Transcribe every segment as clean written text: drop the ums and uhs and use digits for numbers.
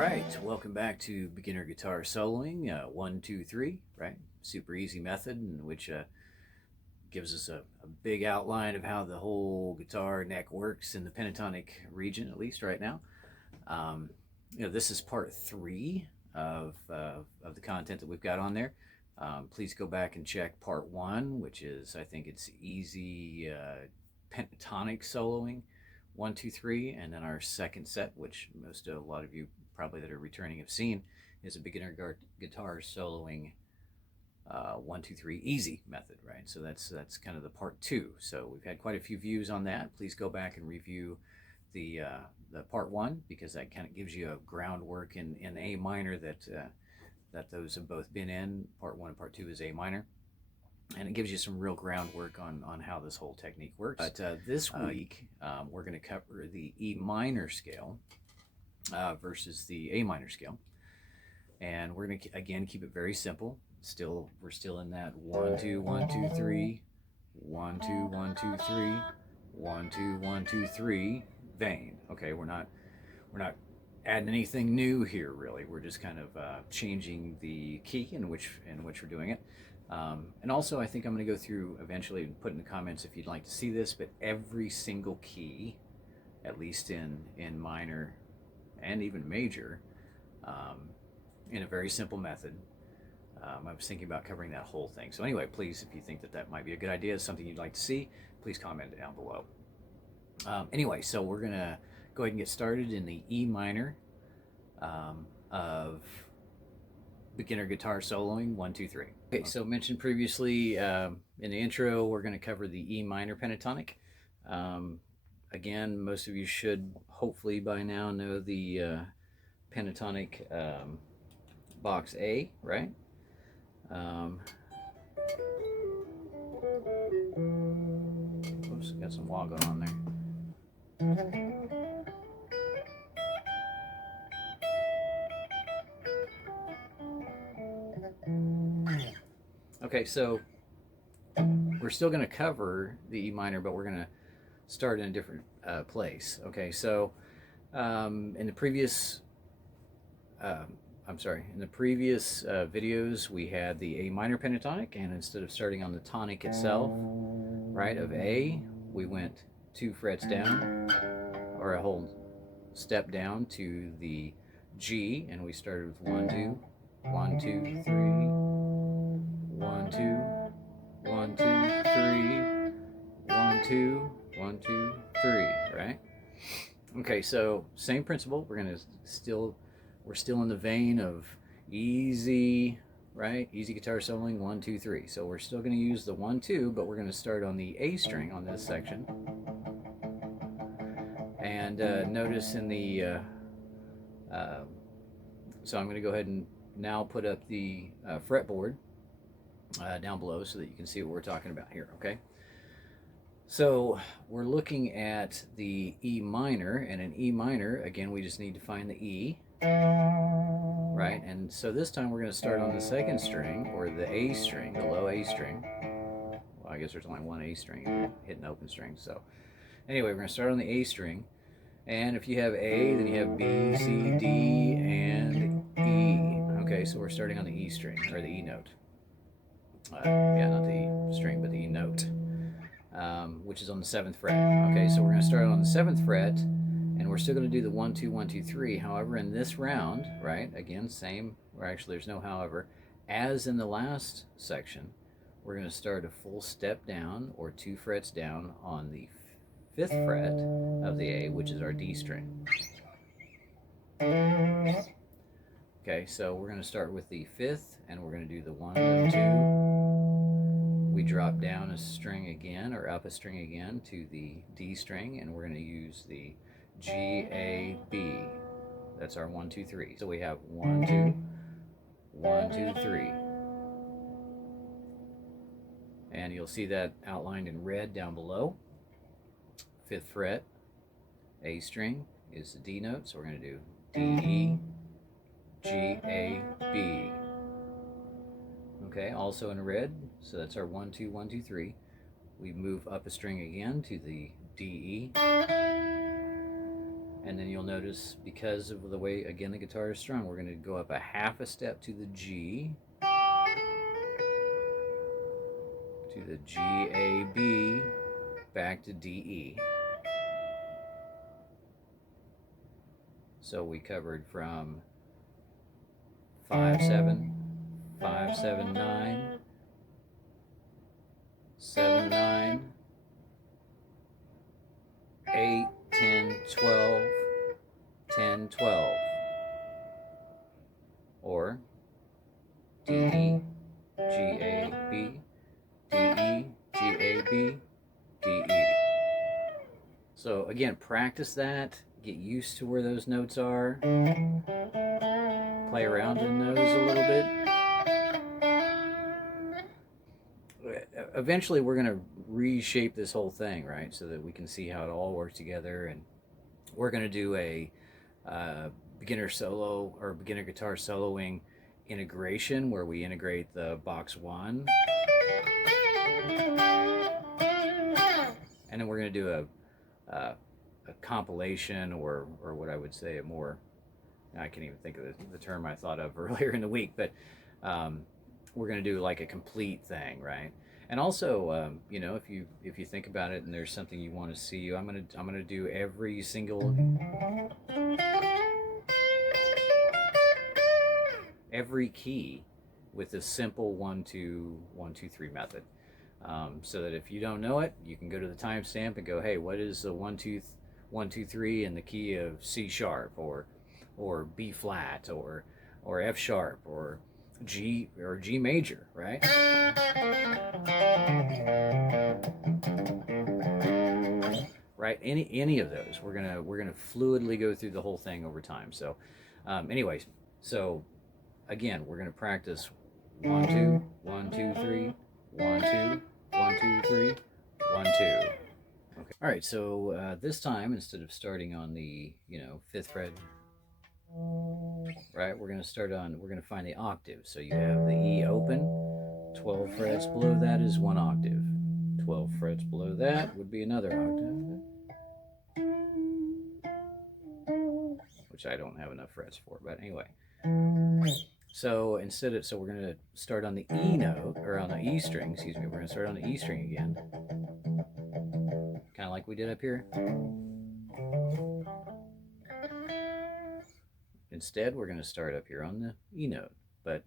right, welcome back to beginner guitar soloing. 1, 2, 3, right? Super easy method in which gives us a big outline of how the whole guitar neck works in the pentatonic region, at least right now. This is part 3 of the content that we've got on there. Please go back and check part 1, which is, I think it's easy pentatonic soloing. 1, 2, 3, and then our second set, which a lot of you probably that are returning have seen, is a beginner guitar soloing 1, 2, 3 easy method, right? So that's kind of the part 2. So we've had quite a few views on that. Please go back and review the part 1, because that kind of gives you a groundwork in A minor that those have both been in. Part 1 and part 2 is A minor. And it gives you some real groundwork on how this whole technique works. But this week, we're going to cover the E minor scale versus the A minor scale. And we're going to, again, keep it very simple. We're still in that 1, 2, 1, 2, 3, 1, 2, 1, 2, 3, 1, 2, 1, 2, 3 vein. Okay, we're not adding anything new here, really. We're just kind of changing the key in which we're doing it. And also, I think I'm going to go through eventually and put in the comments if you'd like to see this, but every single key, at least in minor and even major, in a very simple method. I was thinking about covering that whole thing. So anyway, please, if you think that might be a good idea, something you'd like to see, please comment down below. Anyway, so we're going to go ahead and get started in the E minor of beginner guitar soloing 1, 2, 3. Okay, so mentioned previously in the intro, we're going to cover the E minor pentatonic. Again, most of you should hopefully by now know the pentatonic box A, right? Oops, got some wah going on there. Okay, so we're still going to cover the E minor, but we're going to start in a different place. Okay, so in the previous videos, we had the A minor pentatonic, and instead of starting on the tonic itself, right, of A, we went 2 frets down, or a whole step down to the G, and we started with 1, 2, 1, 2, 3, 1, 2, 1, 2, 3, 1, 2, 1, 2, 3, right? Okay, so same principle. We're still in the vein of easy, right? Easy guitar soloing 1, 2, 3. So we're still going to use the 1, 2, but we're going to start on the A string on this section. And notice in the so I'm going to go ahead and now put up the fretboard down below so that you can see what we're talking about here, okay? So we're looking at the E minor, and in E minor, again, we just need to find the E, right? And so this time we're going to start on the second string, or the A string, the low A string. Well, I guess there's only one A string, hitting open string. So anyway, we're going to start on the A string. And if you have A, then you have B, C, D, and E. Okay, so we're starting on the E string, or the E note. Yeah, not the E string, but the E note, which is on the 7th fret. Okay, so we're going to start on the 7th fret, and we're still going to do the 1, 2, 1, 2, 3. However, in this round, right, again, same, or actually there's no however, as in the last section, we're going to start a full step down, or 2 frets down, on the 5th fret of the A, which is our D string. Okay, so we're going to start with the 5th, and we're going to do the 1 and 2. We drop down a string again, or up a string again, to the D string, and we're going to use the G, A, B. That's our 1, 2, 3. So we have 1, 2, 1, 2, 3. And you'll see that outlined in red down below. 5th fret, A string is the D note, so we're going to do D, E, G, A, B. Okay, also in red, so that's our 1, 2, 1, 2, 3. We move up a string again to the D, E, And then you'll notice, because of the way, again, the guitar is strung, we're going to go up a half a step to the G, to the G, A, B, back to D, E. So we covered from 5, 7, 5, 7, 9, 7, 9, 8, 10, 12, 10, 12. Or D, E, G, A, B, D, E, G, A, B, D, E. So again, practice that, get used to where those notes are, play around in those a little bit. Eventually we're going to reshape this whole thing, right, so that we can see how it all works together. And we're going to do a beginner solo or beginner guitar soloing integration where we integrate the box 1, and then we're going to do a compilation, or what I would say a more, I can't even think of the term I thought of earlier in the week, but we're going to do like a complete thing, right? And also, you know, if you think about it, and there's something you want to see, I'm gonna do every single key with a simple 1 2 1 2 3 method, so that if you don't know it, you can go to the timestamp and go, hey, what is the 1 2 1 2 3 in the key of C sharp, or B flat, or F sharp, or G major, right? Right, any of those. We're gonna fluidly go through the whole thing over time. So, anyways, so again, we're gonna practice 1 2 1 2 3 1 2 1 2 3 1 2. Okay. All right. So this time, instead of starting on the 5th fret, right, we're gonna find the octave. So you have the E open. 12 frets below that is 1 octave. 12 frets below that would be another octave, which I don't have enough frets for, but anyway. So we're going to start on the E note, or on the E string, excuse me. We're going to start on the E string again, kind of like we did up here. Instead, we're going to start up here on the E note, but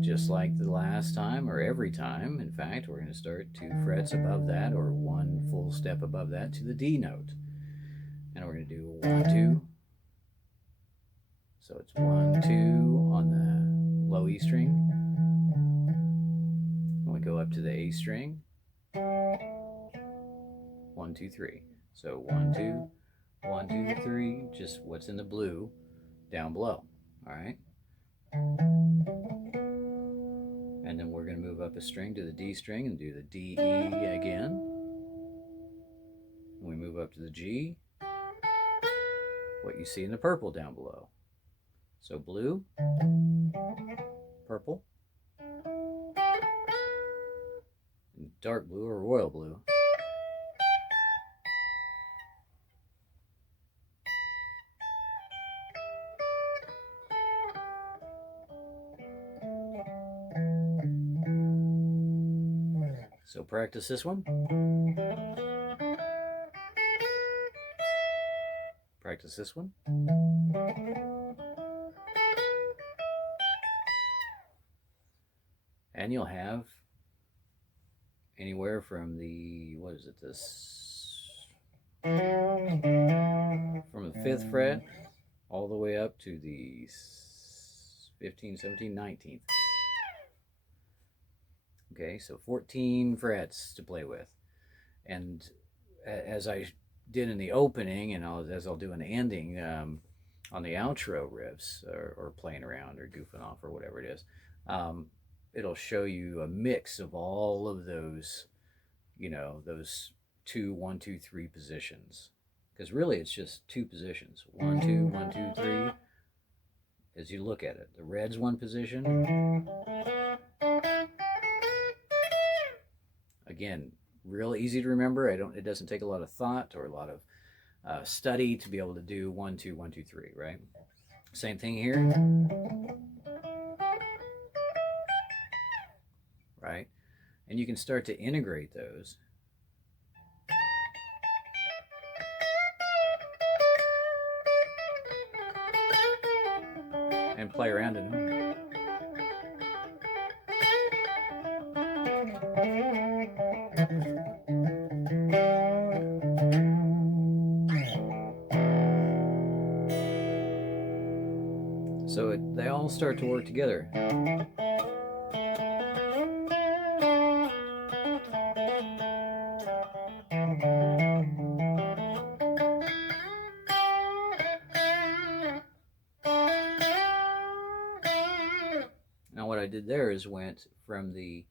just like the last time, or every time, in fact, we're going to start 2 frets above that, or 1 full step above that, to the D note. And we're going to do 1 2. So it's 1 2 on the low E string. And we go up to the A string. 1 2 3. So 1 2 1 2 3. Just what's in the blue down below. All right. And then we're going to move up a string to the D string and do the D E again. And we move up to the G. What you see in the purple down below. So blue, purple, and dark blue or royal blue. So practice this one. Practice this one. And you'll have anywhere from the, what is it, from the 5th fret all the way up to the 15th, 17th, 19th. Okay, so 14 frets to play with. And as I did in the opening, and as I'll do in the ending, on the outro riffs, or playing around or goofing off or whatever it is, it'll show you a mix of all of those, those 2 1 2 3 positions. Because really it's just 2 positions. 1 2 1 2 3. As you look at it, the red's 1 position. Again, real easy to remember. It doesn't take a lot of thought or a lot of study to be able to do 1 2 1 2 3, right? Same thing here, right? And you can start to integrate those and play around in them. So they all start to work together. Now what I did there is went from the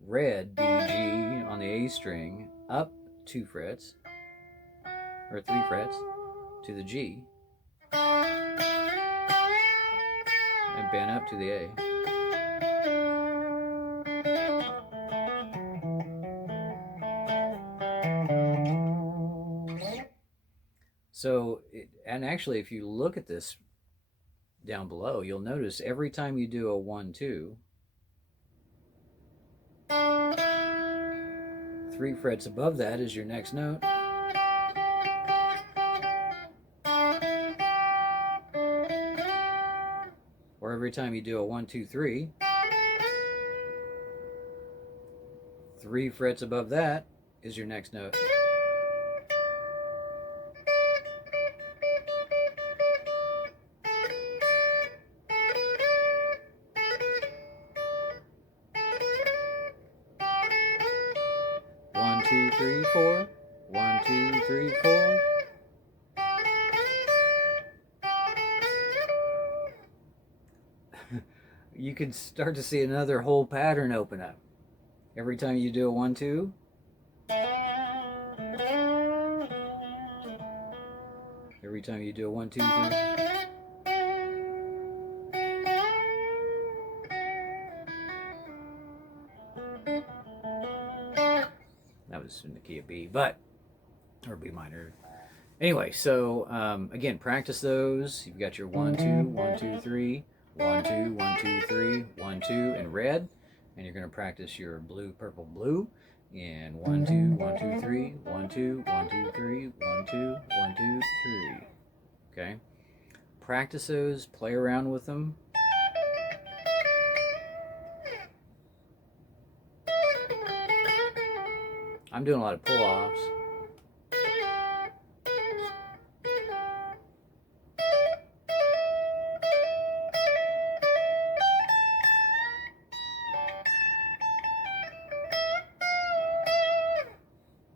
red D, G on the A string up 2 frets, or 3 frets, to the G, and bend up to the A. So, and actually, if you look at this down below, you'll notice every time you do a 1 2, 3 frets above that is your next note. Or every time you do a 1 2 3, 3 frets above that is your next note. One, two, three, four. 1 2 3 4. You can start to see another whole pattern open up. Every time you do a 1 2, every time you do a 1 2 3. That was in the key of B, or B minor. Anyway, so again, practice those. You've got your 1 2 1 2 3, 1 2 1 2 3, 1 2 in red, and you're going to practice your blue, purple, blue in 1 2 1 2 3, 1 2 1 2 3, 1 2 1 2 3. Okay, practice those, play around with them. I'm doing a lot of pull-offs.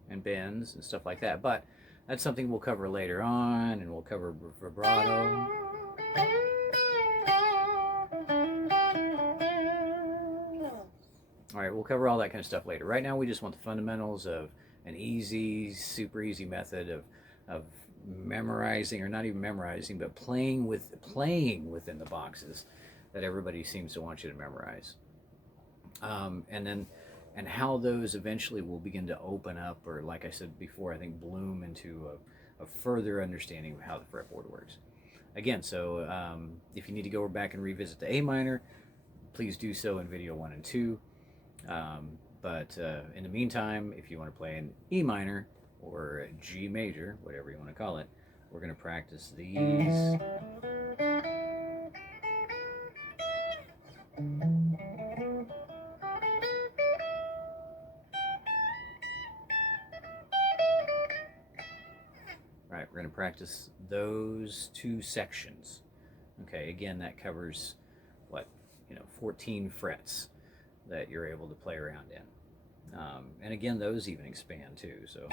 And bends and stuff like that, but that's something we'll cover later on, and we'll cover vibrato. All right, we'll cover all that kind of stuff later. Right now, we just want the fundamentals of an easy, super easy method of memorizing, or not even memorizing, but playing within the boxes that everybody seems to want you to memorize. And how those eventually will begin to open up, or like I said before, I think bloom into a further understanding of how the fretboard works. Again, so if you need to go back and revisit the A minor, please do so in video 1 and 2. But in the meantime, if you want to play an E minor or G major, whatever you want to call it, we're going to practice these. Right, we're going to practice those 2 sections. Okay, again, that covers what, 14 frets that you're able to play around in. And again, those even expand too, so.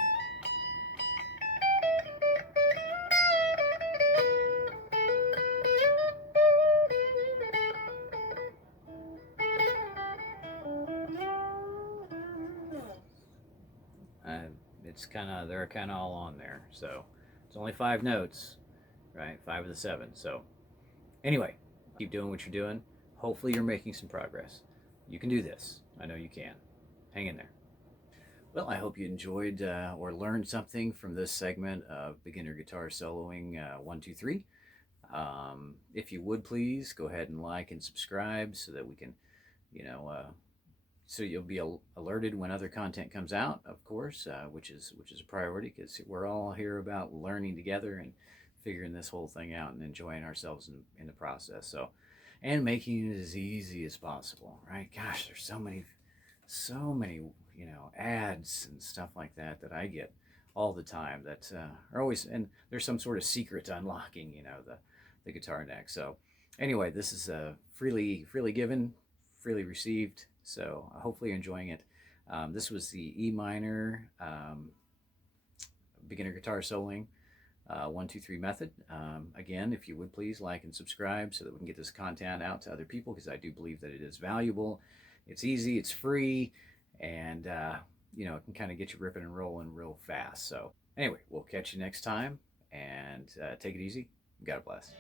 They're kind of all on there, so it's only 5 notes, right? 5 of the 7. So anyway, keep doing what you're doing. Hopefully you're making some progress. You can do this. I know you can. Hang in there. Well, I hope you enjoyed or learned something from this segment of beginner guitar soloing 1, 2, 3. If you would please go ahead and like and subscribe so that we can, you know, so you'll be alerted when other content comes out, of course, which is a priority because we're all here about learning together and figuring this whole thing out and enjoying ourselves in the process. So, and making it as easy as possible, right? Gosh, there's so many, ads and stuff like that I get all the time that are always, and there's some sort of secret to unlocking, the guitar neck. So, anyway, this is freely given, freely received. So hopefully you're enjoying it. This was the E minor beginner guitar soloing 1, 2, 3 method. Again, if you would please like and subscribe so that we can get this content out to other people, because I do believe that it is valuable. It's easy, it's free, and it can kind of get you ripping and rolling real fast. So anyway, we'll catch you next time, and take it easy. God bless.